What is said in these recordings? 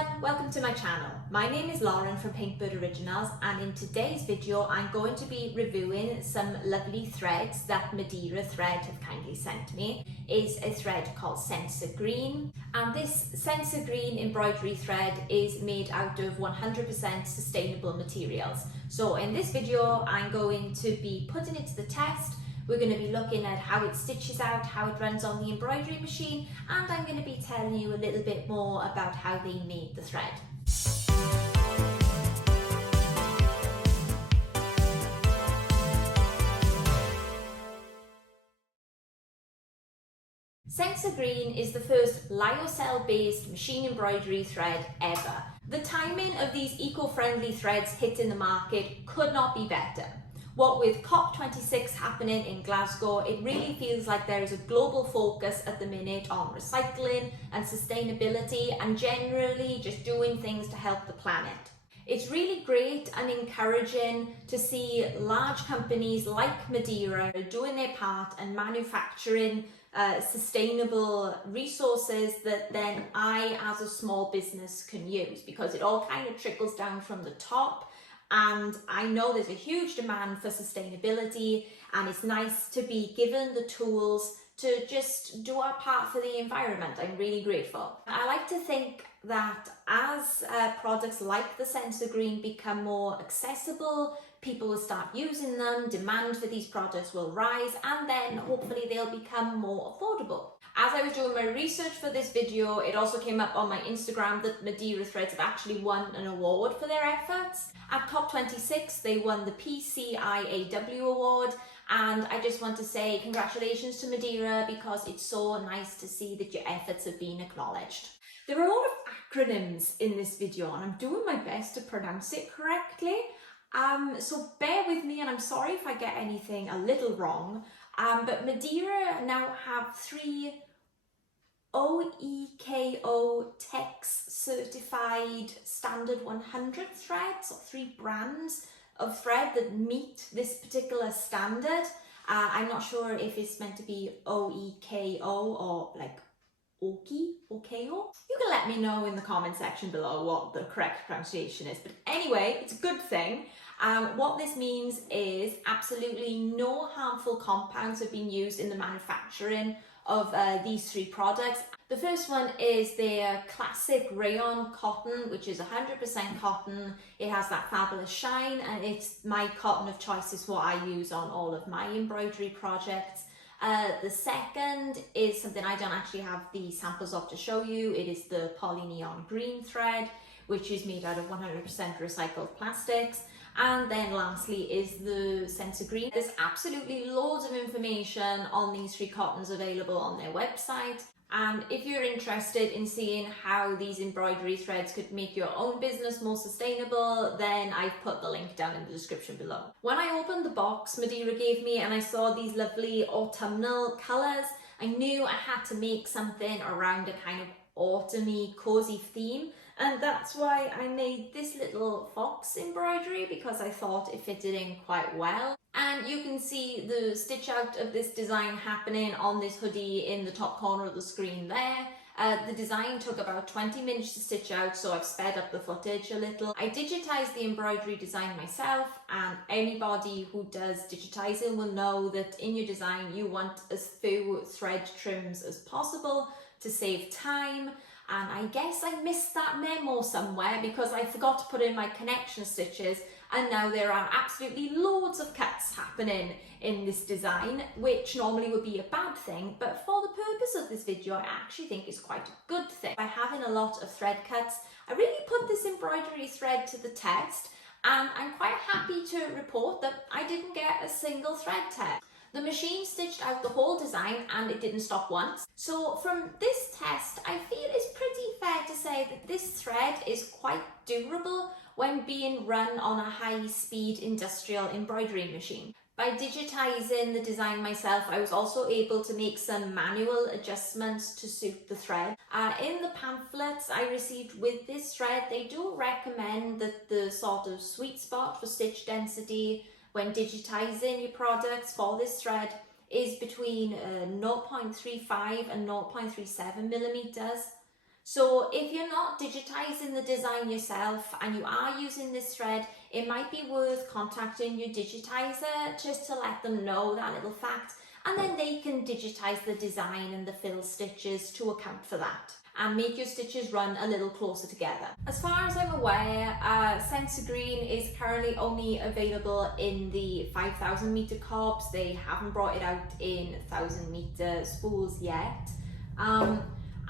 everyone, welcome to my channel. My name is Lauren from Paintbird Originals, and in today's video I'm going to be reviewing some lovely threads that Madeira Thread have kindly sent me. Is a thread called Sensa Green, and this Sensa Green embroidery thread is made out of 100% sustainable materials. So in this video I'm going to be putting it to the test. We're going to be looking at how it stitches out, how it runs on the embroidery machine, and I'm going to be telling you a little bit more about how they made the thread. Sensa Green is the first lyocell-based machine embroidery thread ever. The timing of these eco-friendly threads hitting the market could not be better. What with COP26 happening in Glasgow, it really feels like there is a global focus at the minute on recycling and sustainability and generally just doing things to help the planet. It's really great and encouraging to see large companies like Madeira doing their part and manufacturing sustainable resources that then I as a small business can use, because it all kind of trickles down from the top. And I know there's a huge demand for sustainability, and it's nice to be given the tools to just do our part for the environment. I'm really grateful. I like to think that as products like the Sensa Green become more accessible, people will start using them, demand for these products will rise, and then hopefully they'll become more affordable. As I was doing my research for this video, it also came up on my Instagram that Madeira Threads have actually won an award for their efforts. At COP26, they won the PCIAW award, and I just want to say congratulations to Madeira, because it's so nice to see that your efforts have been acknowledged. There are a lot of acronyms in this video, and I'm doing my best to pronounce it correctly. So bear with me, and I'm sorry if I get anything a little wrong. But Madeira now have 3 OEKO-TEX certified standard 100 threads, or 3 brands of thread that meet this particular standard. I'm not sure if it's meant to be OEKO or like OEKO. You can let me know in the comment section below what the correct pronunciation is, but anyway, it's a good thing. What this means is absolutely no harmful compounds have been used in the manufacturing of these 3 products. The first one is their classic rayon cotton, which is 100% cotton. It has that fabulous shine, and it's my cotton of choice. Is what I use on all of my embroidery projects. The second is something I don't actually have the samples of to show you. It is the polyneon green thread, which is made out of 100% recycled plastics. And then lastly is the Sensa Green. There's absolutely loads of information on these 3 cottons available on their website. And if you're interested in seeing how these embroidery threads could make your own business more sustainable, then I've put the link down in the description below. When I opened the box Madeira gave me and I saw these lovely autumnal colours, I knew I had to make something around a kind of autumny, cozy theme. And that's why I made this little fox embroidery, because I thought it fitted in quite well. And you can see the stitch out of this design happening on this hoodie in the top corner of the screen there. The design took about 20 minutes to stitch out, so I've sped up the footage a little. I digitized the embroidery design myself, and anybody who does digitizing will know that in your design you want as few thread trims as possible to save time. And I guess I missed that memo somewhere, because I forgot to put in my connection stitches, and now there are absolutely loads of cuts happening in this design, which normally would be a bad thing, but for the purpose of this video I actually think is quite a good thing. By having a lot of thread cuts, I really put this embroidery thread to the test, and I'm quite happy to report that I didn't get a single thread tear. The machine stitched out the whole design and it didn't stop once. So from this test, I feel it's pretty fair to say that this thread is quite durable when being run on a high-speed industrial embroidery machine. By digitizing the design myself, I was also able to make some manual adjustments to suit the thread. In the pamphlets I received with this thread, they do recommend that the sort of sweet spot for stitch density when digitizing your products for this thread is between 0.35 and 0.37 millimeters. So if you're not digitizing the design yourself and you are using this thread, it might be worth contacting your digitizer just to let them know that little fact, and then they can digitize the design and the fill stitches to account for that and make your stitches run a little closer together. As far as I'm aware, Sensa Green is currently only available in the 5,000 meter cobs. They haven't brought it out in 1,000 meter spools yet.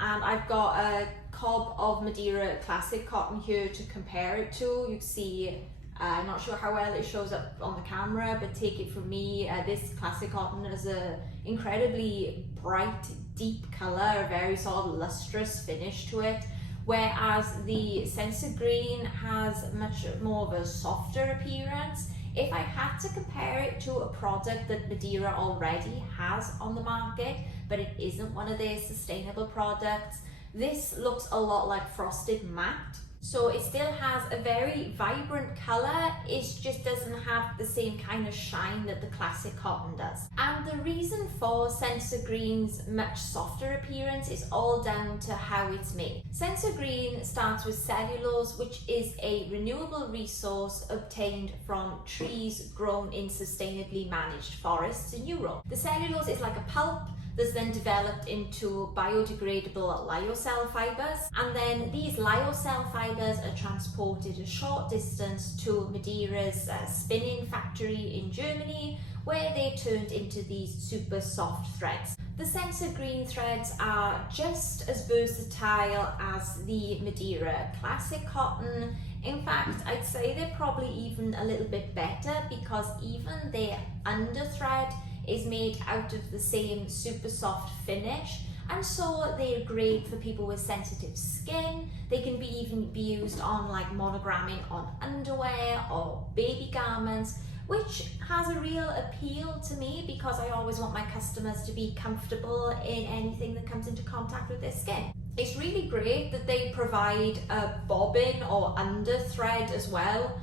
And I've got a cob of Madeira Classic cotton here to compare it to. You can see, I'm not sure how well it shows up on the camera, but take it from me, this classic cotton has a incredibly bright, deep colour, a very sort of lustrous finish to it, whereas the Sensa Green has much more of a softer appearance. If I had to compare it to a product that Madeira already has on the market, but it isn't one of their sustainable products, this looks a lot like frosted matte. So it still has a very vibrant colour, it just doesn't have the same kind of shine that the classic cotton does. And the reason for Sensa Green's much softer appearance is all down to how it's made. Sensa Green starts with cellulose, which is a renewable resource obtained from trees grown in sustainably managed forests in Europe. The cellulose is like a pulp that's then developed into biodegradable lyocell fibres, and then these lyocell fibres are transported a short distance to Madeira's spinning factory in Germany, where they're turned into these super soft threads. The Sensa Green threads are just as versatile as the Madeira Classic cotton. In fact, I'd say they're probably even a little bit better, because even their under thread is made out of the same super soft finish, and so they're great for people with sensitive skin. They can even be used on like monogramming on underwear or baby garments, which has a real appeal to me because I always want my customers to be comfortable in anything that comes into contact with their skin. It's really great that they provide a bobbin or under thread as well.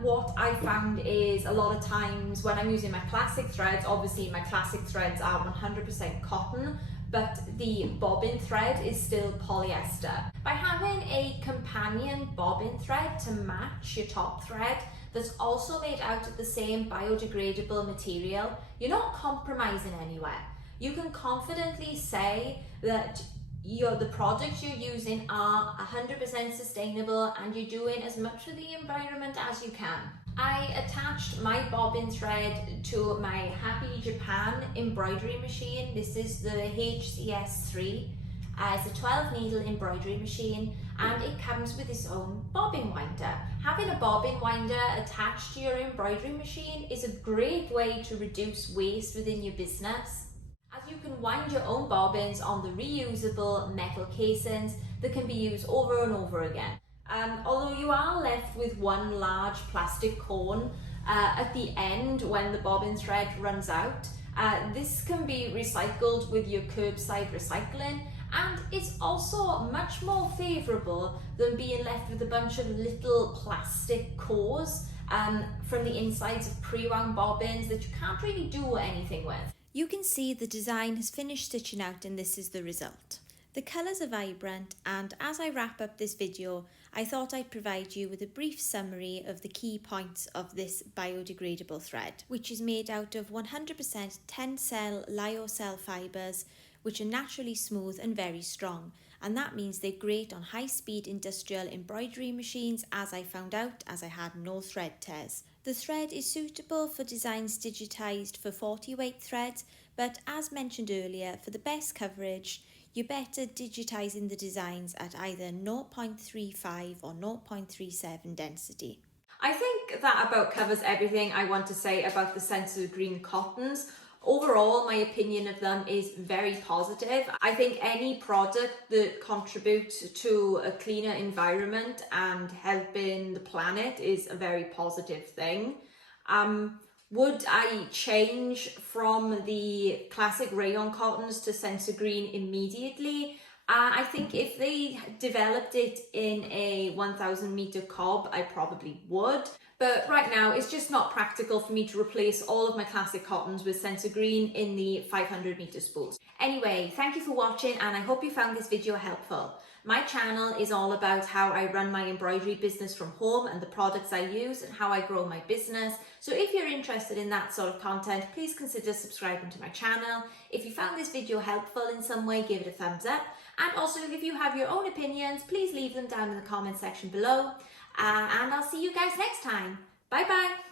What I found is a lot of times when I'm using my classic threads, obviously my classic threads are 100% cotton, but the bobbin thread is still polyester. By having a companion bobbin thread to match your top thread that's also made out of the same biodegradable material, you're not compromising anywhere. You can confidently say that the products you're using are 100% sustainable and you're doing as much for the environment as you can. I attached my bobbin thread to my Happy Japan embroidery machine. This is the HCS3. It's a 12 needle embroidery machine, and it comes with its own bobbin winder. Having a bobbin winder attached to your embroidery machine is a great way to reduce waste within your business, as you can wind your own bobbins on the reusable metal casings that can be used over and over again. Although you are left with one large plastic cone at the end when the bobbin thread runs out, this can be recycled with your curbside recycling, and it's also much more favourable than being left with a bunch of little plastic cores from the insides of pre-wound bobbins that you can't really do anything with. You can see the design has finished stitching out, and this is the result. The colours are vibrant, and as I wrap up this video, I thought I'd provide you with a brief summary of the key points of this biodegradable thread, which is made out of 100% Tencel lyocell fibres, which are naturally smooth and very strong, and that means they're great on high-speed industrial embroidery machines, as I found out as I had no thread tears. The thread is suitable for designs digitised for 40 weight threads, but as mentioned earlier, for the best coverage, you're better digitising the designs at either 0.35 or 0.37 density. I think that about covers everything I want to say about the Sensa Green cottons. Overall, my opinion of them is very positive. I think any product that contributes to a cleaner environment and helping the planet is a very positive thing. Would I change from the classic rayon cottons to Sensa Green immediately? I think if they developed it in a 1,000 meter cob, I probably would. But right now, it's just not practical for me to replace all of my classic cottons with Sensa Green in the 500 meter spools. Anyway, thank you for watching, and I hope you found this video helpful. My channel is all about how I run my embroidery business from home and the products I use and how I grow my business. So if you're interested in that sort of content, please consider subscribing to my channel. If you found this video helpful in some way, give it a thumbs up. And also, if you have your own opinions, please leave them down in the comment section below. And I'll see you guys next time. Bye bye.